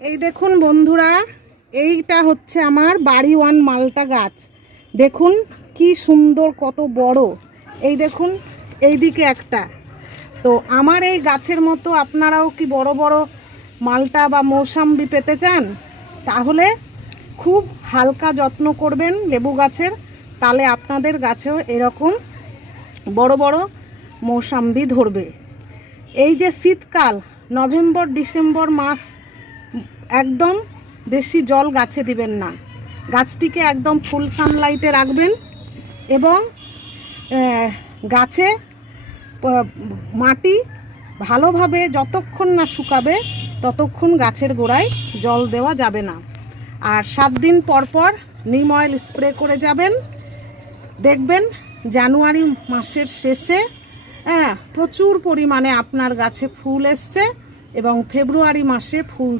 এই দেখুন বন্ধুরা, এইটা হচ্ছে আমার বাড়ি ওয়ান মালটা গাছ। দেখুন কি সুন্দর, কত বড়। এই দেখুন এইদিকে একটা। তো আমার এই গাছের মতো আপনারাও কি বড় বড় মালটা বা মৌসাম্বি পেতে চান? তাহলে খুব হালকা যত্ন করবেন লেবু গাছের, তাহলে আপনাদের গাছেও এরকম বড় বড় মৌসাম্বি ধরবে। এই যে শীতকাল, নভেম্বর ডিসেম্বর মাস, একদম বেশি জল গাছে দিবেন না। গাছটিকে একদম ফুল সানলাইটে রাখবেন এবং গাছে মাটি ভালোভাবে যতক্ষণ না শুকাবে ততক্ষণ গাছের গোড়ায় জল দেওয়া যাবে না। আর 7 দিন পর পর নিম অয়েল স্প্রে করে যাবেন। দেখবেন জানুয়ারি মাসের শেষে প্রচুর পরিমাণে আপনার গাছে ফুল এসছে এবং ফেব্রুয়ারি মাসে ফুল